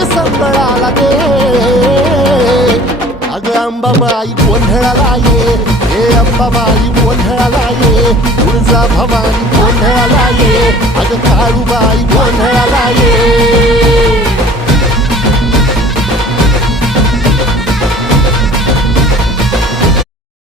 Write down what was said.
अग संबळाला दे अग अंबाबाई गोंधळाला ये हे अंबाबाई गोंधळाला ये तुळजा भवानी गोंधळाला ये अग काळूबाई गोंधळाला ये